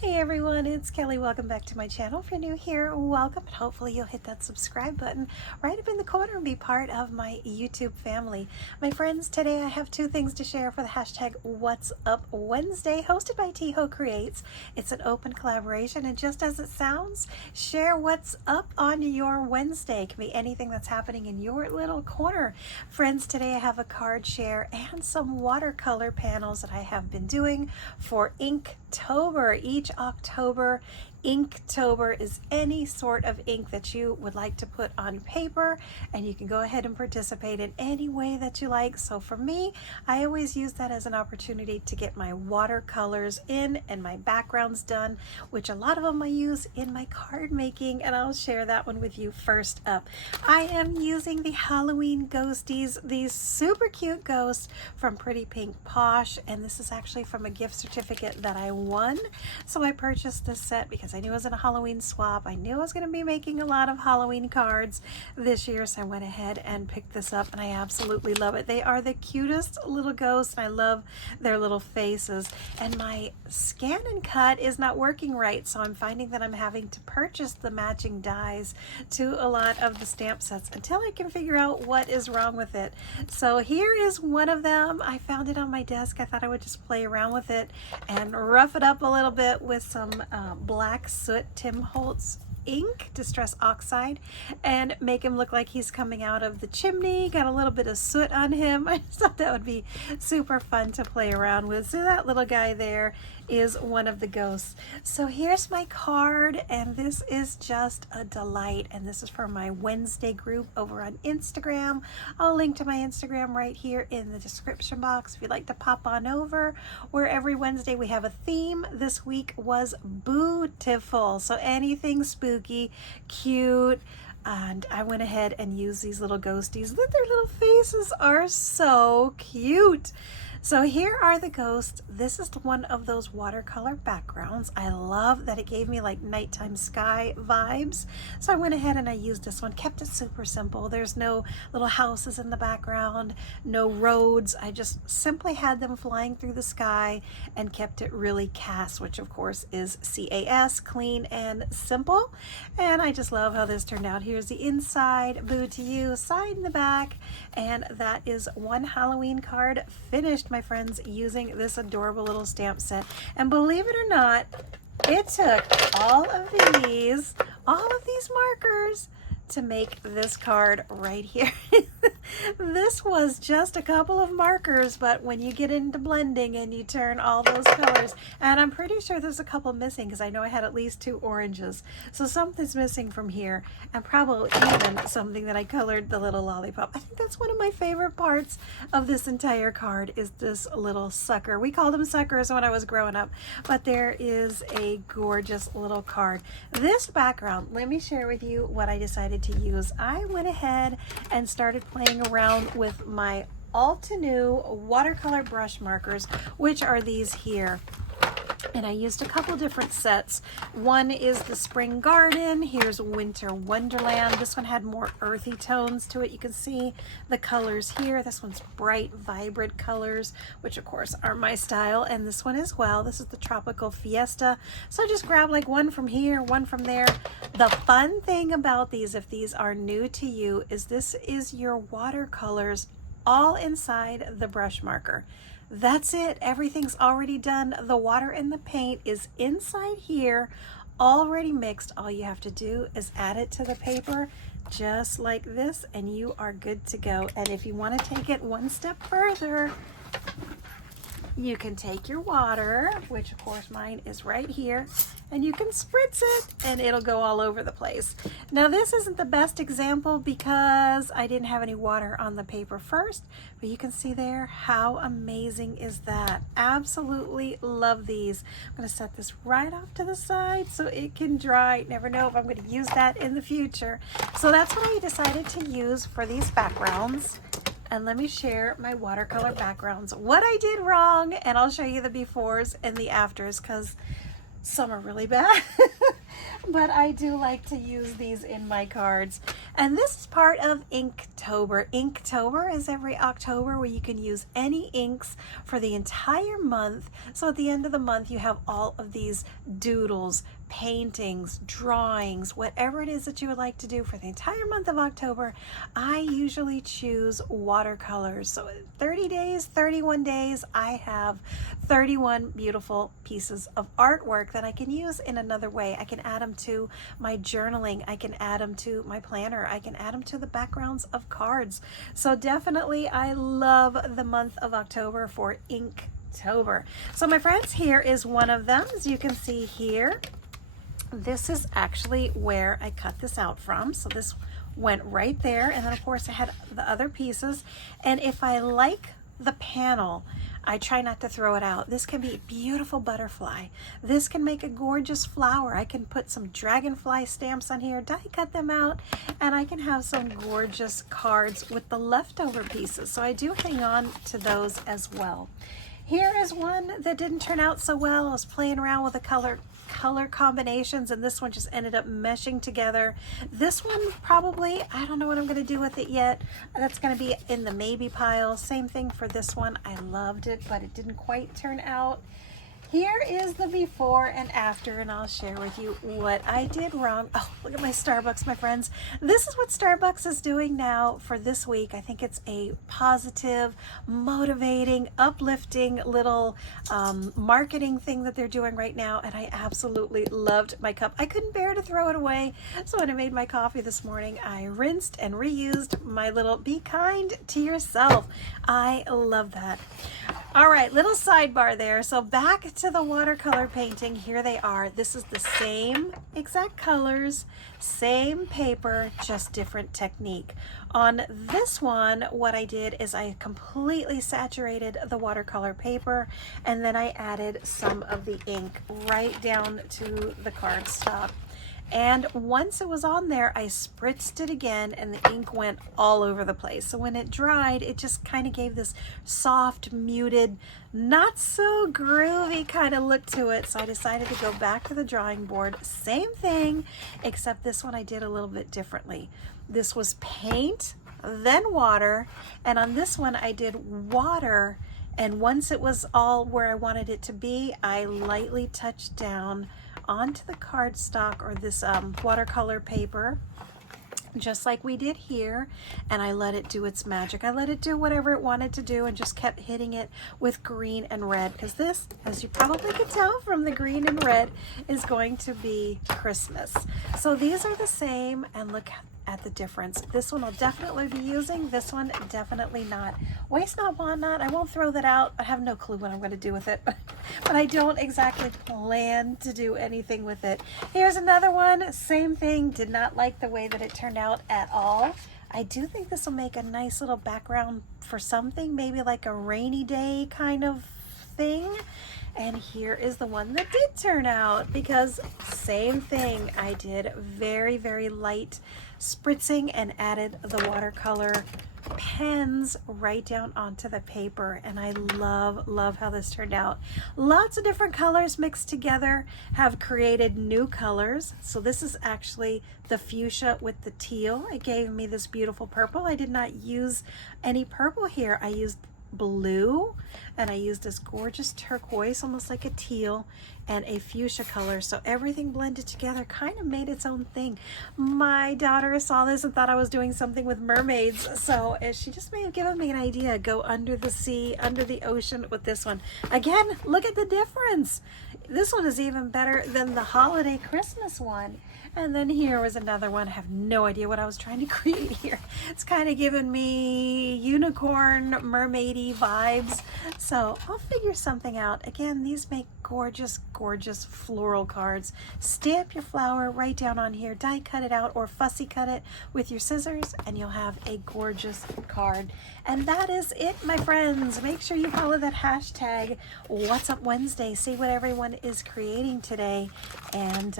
Hey everyone, it's Kelly. Welcome back to my channel. If you're new here, welcome, and hopefully you'll hit that subscribe button right up in the corner and be part of my YouTube family. My friends, today I have two things to share for the hashtag What's Up Wednesday, hosted by Tiho Creates. It's an open collaboration, and just as it sounds, share what's up on your Wednesday. It can be anything that's happening in your little corner. Friends, today I have a card share and some watercolor panels that I have been doing for Inktober. Each October, Inktober is any sort of ink that you would like to put on paper, and you can go ahead and participate in any way that you like. So for me, I always use that as an opportunity to get my watercolors in and my backgrounds done, which a lot of them I use in my card making, and I'll share that one with you first up. I am using the Halloween Ghosties, these super cute ghosts from Pretty Pink Posh, and this is actually from a gift certificate that I won. So I purchased this set because I knew it was in a Halloween swap. I knew I was going to be making a lot of Halloween cards this year, so I went ahead and picked this up, and I absolutely love it. They are the cutest little ghosts, and I love their little faces. And my scan and cut is not working right, so I'm finding that I'm having to purchase the matching dies to a lot of the stamp sets until I can figure out what is wrong with it. So here is one of them. I found it on my desk. I thought I would just play around with it and rough it up a little bit with some black soot Tim Holtz ink, Distress Oxide, and make him look like he's coming out of the chimney. Got a little bit of soot on him. I just thought that would be super fun to play around with. So that little guy there is one of the ghosts. So here's my card, and this is just a delight, and this is for my Wednesday group over on Instagram. I'll link to my Instagram right here in the description box if you'd like to pop on over, where every Wednesday we have a theme. This week was BOO-tiful, so anything spooky, cute, and I went ahead and used these little ghosties. Their little faces are so cute. So here are the ghosts. This is one of those watercolor backgrounds. I love that it gave me like nighttime sky vibes. So I went ahead and I used this one, kept it super simple. There's no little houses in the background, no roads. I just simply had them flying through the sky and kept it really CAS, which of course is CAS, clean and simple. And I just love how this turned out. Here's the inside, boo to you, side and the back. And that is one Halloween card finished, my friends, using this adorable little stamp set. And believe it or not, it took all of these markers to make this card right here. This was just a couple of markers, but when you get into blending and you turn all those colors, and I'm pretty sure there's a couple missing because I know I had at least 2 oranges, so something's missing from here, and probably even something that I colored the little lollipop. I think that's one of my favorite parts of this entire card is this little sucker. We called them suckers when I was growing up, but there is a gorgeous little card. This background, let me share with you what I decided to use. I went ahead and started playing around with my Altenew watercolor brush markers, which are these here. And I used a couple different sets. One is the Spring Garden. Here's Winter Wonderland. This one had more earthy tones to it. You can see the colors here. This one's bright, vibrant colors, which of course are my style. And this one as well. This is the Tropical Fiesta. So I just grab like one from here, one from there. The fun thing about these, if these are new to you, is this is your watercolors all inside the brush marker. That's it. Everything's already done. The water and the paint is inside here, already mixed. All you have to do is add it to the paper just like this, and you are good to go. And if you want to take it one step further, you can take your water, which of course mine is right here, and you can spritz it and it'll go all over the place. Now this isn't the best example because I didn't have any water on the paper first, but you can see there, how amazing is that? Absolutely love these. I'm gonna set this right off to the side so it can dry. Never know if I'm gonna use that in the future. So that's what I decided to use for these backgrounds. And let me share my watercolor backgrounds, what I did wrong, and I'll show you the befores and the afters because some are really bad. but I do like to use these in my cards. And this is part of Inktober. Inktober is every October where you can use any inks for the entire month. So at the end of the month, you have all of these doodles, paintings, drawings, whatever it is that you would like to do for the entire month of October. I usually choose watercolors. So 30 days, 31 days, I have 31 beautiful pieces of artwork that I can use in another way. I can add them to my journaling. I can add them to my planner. I can add them to the backgrounds of cards. So definitely I love the month of October for Inktober. So my friends, here is one of them. As you can see here, this is actually where I cut this out from. So this went right there. And then of course I had the other pieces. And if I like the panel, I try not to throw it out. This can be a beautiful butterfly. This can make a gorgeous flower. I can put some dragonfly stamps on here, die cut them out, and I can have some gorgeous cards with the leftover pieces. So I do hang on to those as well. Here is one that didn't turn out so well. I was playing around with the color combinations, and this one just ended up meshing together. This one probably, I don't know what I'm going to do with it yet. That's going to be in the maybe pile. Same thing for this one. I loved it, but it didn't quite turn out. Here is the before and after, and I'll share with you what I did wrong. Oh, look at my Starbucks, my friends. This is what Starbucks is doing now for this week. I think it's a positive, motivating, uplifting little marketing thing that they're doing right now, and I absolutely loved my cup. I couldn't bear to throw it away, so when I made my coffee this morning, I rinsed and reused my little Be Kind to Yourself. I love that. All right, little sidebar there. So back to the watercolor painting. Here they are. This is the same exact colors, same paper, just different technique. On this one, what I did is I completely saturated the watercolor paper, and then I added some of the ink right down to the cardstock. And once it was on there, I spritzed it again, and the ink went all over the place. So when it dried, it just kind of gave this soft, muted, not so groovy kind of look to it. So I decided to go back to the drawing board. Same thing, except this one I did a little bit differently. This was paint, then water, and on this one I did water, and once it was all where I wanted it to be, I lightly touched down onto the cardstock or this watercolor paper, just like we did here, and I let it do its magic. I let it do whatever it wanted to do and just kept hitting it with green and red, because this, as you probably could tell from the green and red, is going to be Christmas. So these are the same, and look at the difference. This one I'll definitely be using, this one definitely not. Waste not, want not. I won't throw that out. I have no clue what I'm going to do with it, but I don't exactly plan to do anything with it. Here's another one, same thing. Did not like the way that it turned out at all. I do think this will make a nice little background for something, maybe like a rainy day kind of thing. And here is the one that did turn out, because same thing. I did very, very light spritzing and added the watercolor pens right down onto the paper, and I love how this turned out. Lots of different colors mixed together have created new colors. So this is actually the fuchsia with the teal. It gave me this beautiful purple. I did not use any purple here. I used blue, and I used this gorgeous turquoise, almost like a teal, and a fuchsia color. So everything blended together, kind of made its own thing. My daughter saw this and thought I was doing something with mermaids, so she just may have given me an idea. Go under the sea, under the ocean with this one. Again, look at the difference. This one is even better than the holiday Christmas one. And then here was another one. I have no idea what I was trying to create here. It's kind of giving me unicorn, mermaidy vibes. So I'll figure something out. Again, these make gorgeous, gorgeous floral cards. Stamp your flower right down on here, die cut it out, or fussy cut it with your scissors, and you'll have a gorgeous card. And that is it, my friends. Make sure you follow that hashtag What's Up Wednesday. See what everyone is creating today, and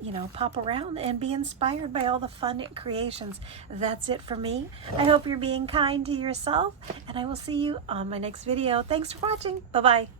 you know, pop around and be inspired by all the fun creations. That's it for me. I hope you're being kind to yourself, and I will see you on my next video. Thanks for watching. Bye-bye.